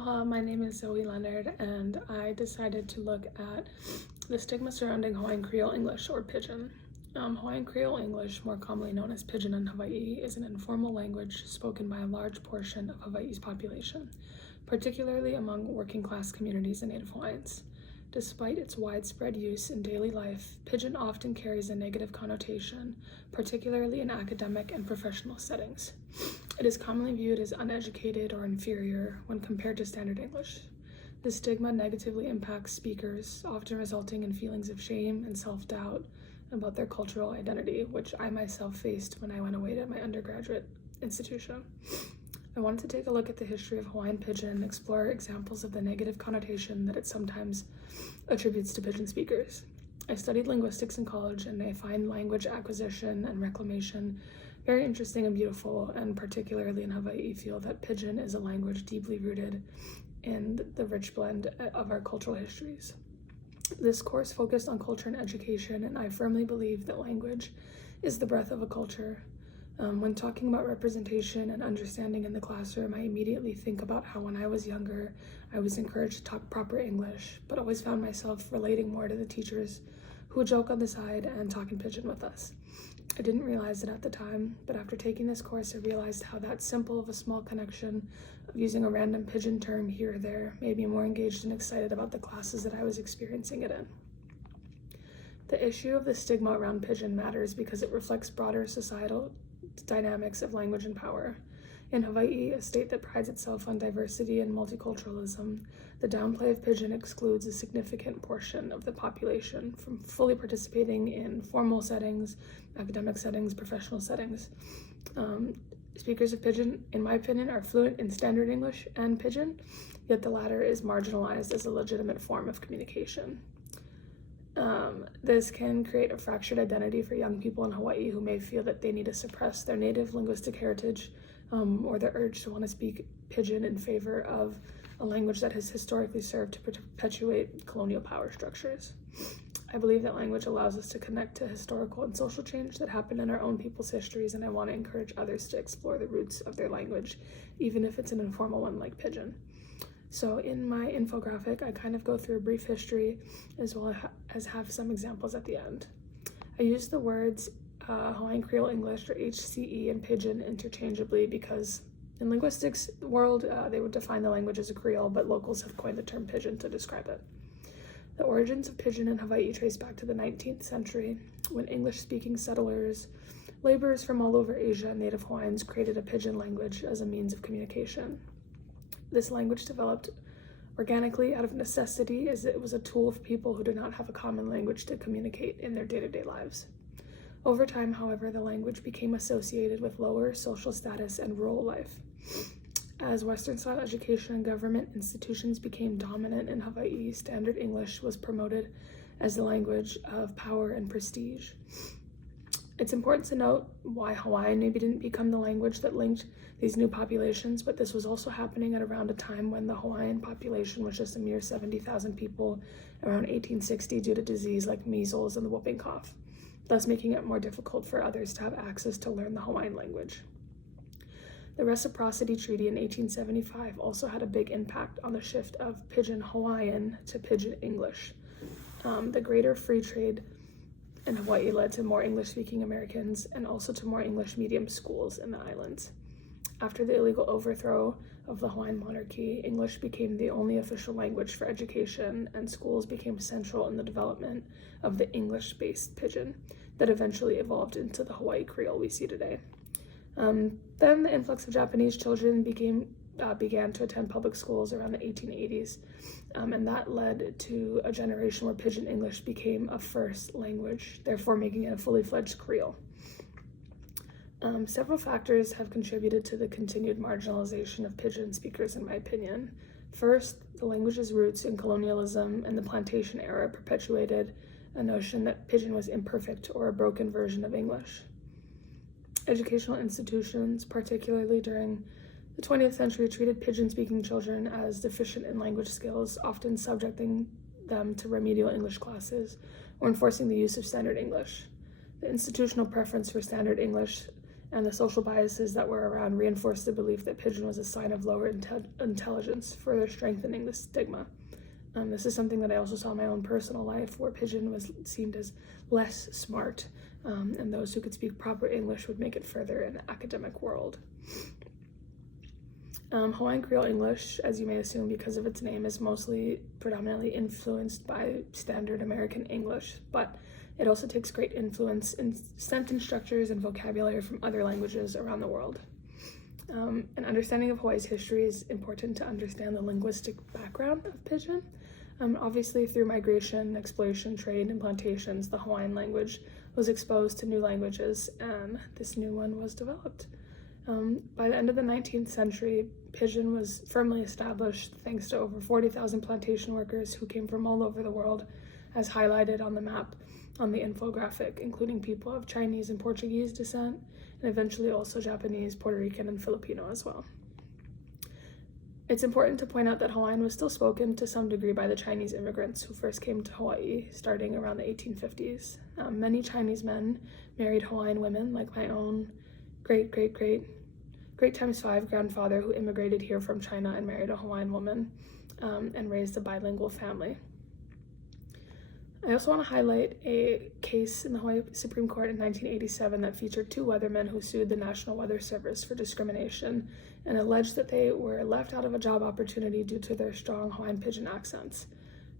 Aloha, my name is Zoe Leonard, and I decided to look at the stigma surrounding Hawaiian Creole English, or Pidgin. Hawaiian Creole English, more commonly known as Pidgin in Hawaii, is an informal language spoken by a large portion of Hawaii's population, particularly among working-class communities and Native Hawaiians. Despite its widespread use in daily life, Pidgin often carries a negative connotation, particularly in academic and professional settings. It is commonly viewed as uneducated or inferior when compared to standard English. This stigma negatively impacts speakers, often resulting in feelings of shame and self-doubt about their cultural identity, which I myself faced when I went away to my undergraduate institution. I wanted to take a look at the history of Hawaiian Pidgin and explore examples of the negative connotation that it sometimes attributes to Pidgin speakers. I studied linguistics in college, and I find language acquisition and reclamation very interesting and beautiful, and particularly in Hawaii, feel that Pidgin is a language deeply rooted in the rich blend of our cultural histories. This course focused on culture and education, and I firmly believe that language is the breath of a culture. When talking about representation and understanding in the classroom, I immediately think about how when I was younger, I was encouraged to talk proper English, but always found myself relating more to the teachers who would joke on the side and talk in Pidgin with us. I didn't realize it at the time, but after taking this course, I realized how that simple of a small connection of using a random Pidgin term here or there made me more engaged and excited about the classes that I was experiencing it in. The issue of the stigma around Pidgin matters because it reflects broader societal dynamics of language and power. In Hawaii, a state that prides itself on diversity and multiculturalism, the downplay of Pidgin excludes a significant portion of the population from fully participating in formal settings, academic settings, professional settings. Speakers of Pidgin, in my opinion, are fluent in standard English and Pidgin, yet the latter is marginalized as a legitimate form of communication. This can create a fractured identity for young people in Hawaii who may feel that they need to suppress their native linguistic heritage or the urge to want to speak Pidgin in favor of a language that has historically served to perpetuate colonial power structures. I believe that language allows us to connect to historical and social change that happened in our own people's histories, and I want to encourage others to explore the roots of their language, even if it's an informal one like Pidgin. So in my infographic, I kind of go through a brief history as well as have some examples at the end. I use the words Hawaiian Creole English, or HCE, and Pidgin interchangeably because in linguistics world, they would define the language as a Creole, but locals have coined the term Pidgin to describe it. The origins of Pidgin in Hawaii trace back to the 19th century, when English-speaking settlers, laborers from all over Asia, and Native Hawaiians created a Pidgin language as a means of communication. This language developed organically out of necessity, as it was a tool for people who did not have a common language to communicate in their day-to-day lives. Over time, however, the language became associated with lower social status and rural life. As Western-style education and government institutions became dominant in Hawaii, standard English was promoted as the language of power and prestige. It's important to note why Hawaiian maybe didn't become the language that linked these new populations, but this was also happening at around a time when the Hawaiian population was just a mere 70,000 people around 1860 due to disease like measles and the whooping cough, thus making it more difficult for others to have access to learn the Hawaiian language. The Reciprocity Treaty in 1875 also had a big impact on the shift of Pidgin Hawaiian to Pidgin English. The greater free trade in Hawaii led to more English-speaking Americans and also to more English medium schools in the islands. After the illegal overthrow of the Hawaiian monarchy, English became the only official language for education, and schools became central in the development of the English-based Pidgin that eventually evolved into the Hawaii Creole we see today. Then the influx of Japanese children began to attend public schools around the 1880s, and that led to a generation where Pidgin English became a first language, therefore making it a fully fledged Creole. Several factors have contributed to the continued marginalization of Pidgin speakers, in my opinion. First, the language's roots in colonialism and the plantation era perpetuated a notion that Pidgin was imperfect or a broken version of English. Educational institutions, particularly during the 20th century, treated Pidgin-speaking children as deficient in language skills, often subjecting them to remedial English classes or enforcing the use of standard English. The institutional preference for standard English and the social biases that were around reinforced the belief that Pidgin was a sign of lower intelligence, further strengthening the stigma. This is something that I also saw in my own personal life, where Pidgin was seen as less smart, and those who could speak proper English would make it further in the academic world. Hawaiian Creole English, as you may assume because of its name, is mostly predominantly influenced by standard American English, but it also takes great influence in sentence structures and vocabulary from other languages around the world. An understanding of Hawaii's history is important to understand the linguistic background of Pidgin. Obviously, through migration, exploration, trade, and plantations, the Hawaiian language was exposed to new languages, and this new one was developed. By the end of the 19th century, Pidgin was firmly established thanks to over 40,000 plantation workers who came from all over the world, as highlighted on the map on the infographic, including people of Chinese and Portuguese descent, and eventually also Japanese, Puerto Rican, and Filipino as well. It's important to point out that Hawaiian was still spoken to some degree by the Chinese immigrants who first came to Hawaii starting around the 1850s. Many Chinese men married Hawaiian women, like my own great times 5 grandfather who immigrated here from China and married a Hawaiian woman and raised a bilingual family. I also want to highlight a case in the Hawaii Supreme Court in 1987 that featured 2 weathermen who sued the National Weather Service for discrimination and alleged that they were left out of a job opportunity due to their strong Hawaiian Pidgin accents.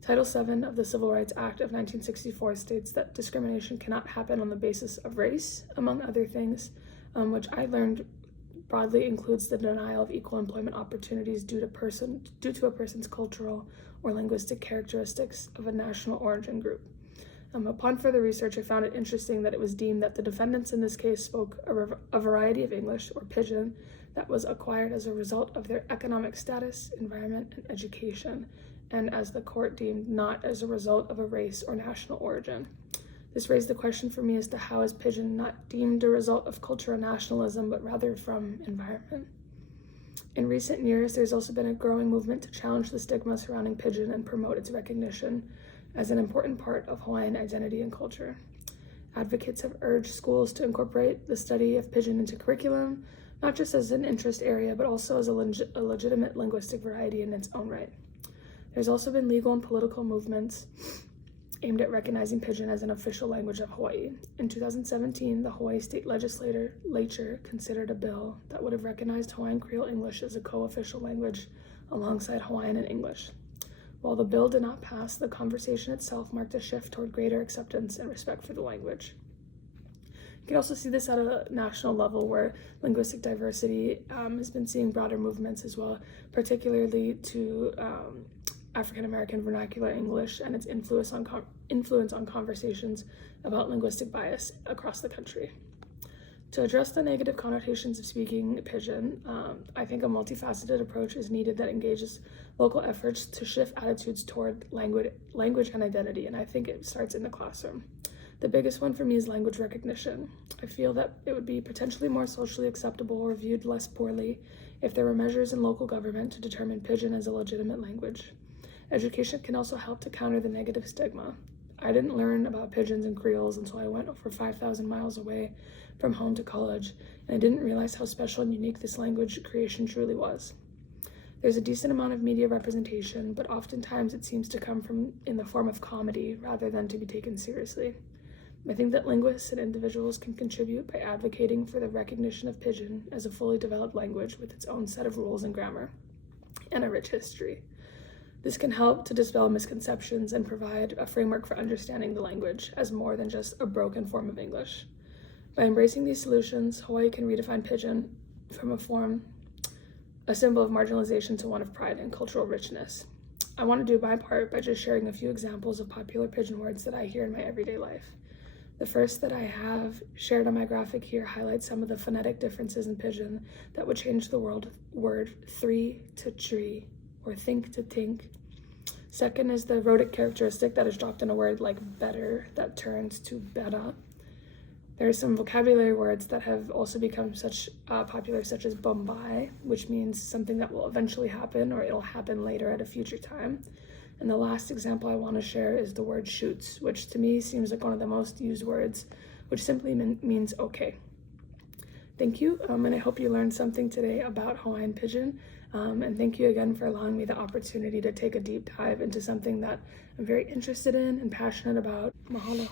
Title VII of the Civil Rights Act of 1964 states that discrimination cannot happen on the basis of race, among other things, which I learned broadly includes the denial of equal employment opportunities due to a person's cultural or linguistic characteristics of a national origin group. Upon further research, I found it interesting that it was deemed that the defendants in this case spoke a variety of English, or Pidgin, that was acquired as a result of their economic status, environment, and education, and as the court deemed, not as a result of a race or national origin. This raised the question for me as to how is Pidgin not deemed a result of culture or nationalism, but rather from environment. In recent years, there's also been a growing movement to challenge the stigma surrounding Pidgin and promote its recognition as an important part of Hawaiian identity and culture. Advocates have urged schools to incorporate the study of Pidgin into curriculum, not just as an interest area, but also as a legitimate linguistic variety in its own right. There's also been legal and political movements aimed at recognizing Pidgin as an official language of Hawaii. In 2017, the Hawaii State Legislature considered a bill that would have recognized Hawaiian Creole English as a co-official language alongside Hawaiian and English. While the bill did not pass, the conversation itself marked a shift toward greater acceptance and respect for the language. You can also see this at a national level, where linguistic diversity has been seeing broader movements as well, particularly to African American vernacular English and its influence on conversations about linguistic bias across the country. To address the negative connotations of speaking Pidgin, I think a multifaceted approach is needed that engages local efforts to shift attitudes toward language and identity, and I think it starts in the classroom. The biggest one for me is language recognition. I feel that it would be potentially more socially acceptable or viewed less poorly if there were measures in local government to determine Pidgin as a legitimate language. Education can also help to counter the negative stigma. I didn't learn about Pidgins and Creoles until I went over 5,000 miles away from home to college, and I didn't realize how special and unique this language creation truly was. There's a decent amount of media representation, but oftentimes it seems to come in the form of comedy rather than to be taken seriously. I think that linguists and individuals can contribute by advocating for the recognition of Pidgin as a fully developed language with its own set of rules and grammar, and a rich history. This can help to dispel misconceptions and provide a framework for understanding the language as more than just a broken form of English. By embracing these solutions, Hawaii can redefine Pidgin from a symbol of marginalization to one of pride and cultural richness. I want to do my part by just sharing a few examples of popular Pidgin words that I hear in my everyday life. The first that I have shared on my graphic here highlights some of the phonetic differences in Pidgin that would change the word three to tree, or think to tink. Second is the rhotic characteristic that is dropped in a word like better that turns to beta. There are some vocabulary words that have also become popular, such as Bombay, which means something that will eventually happen or it'll happen later at a future time. And the last example I want to share is the word shoots, which to me seems like one of the most used words, which simply means okay. Thank you, and I hope you learned something today about Hawaiian Pidgin. And thank you again for allowing me the opportunity to take a deep dive into something that I'm very interested in and passionate about. Mahalo.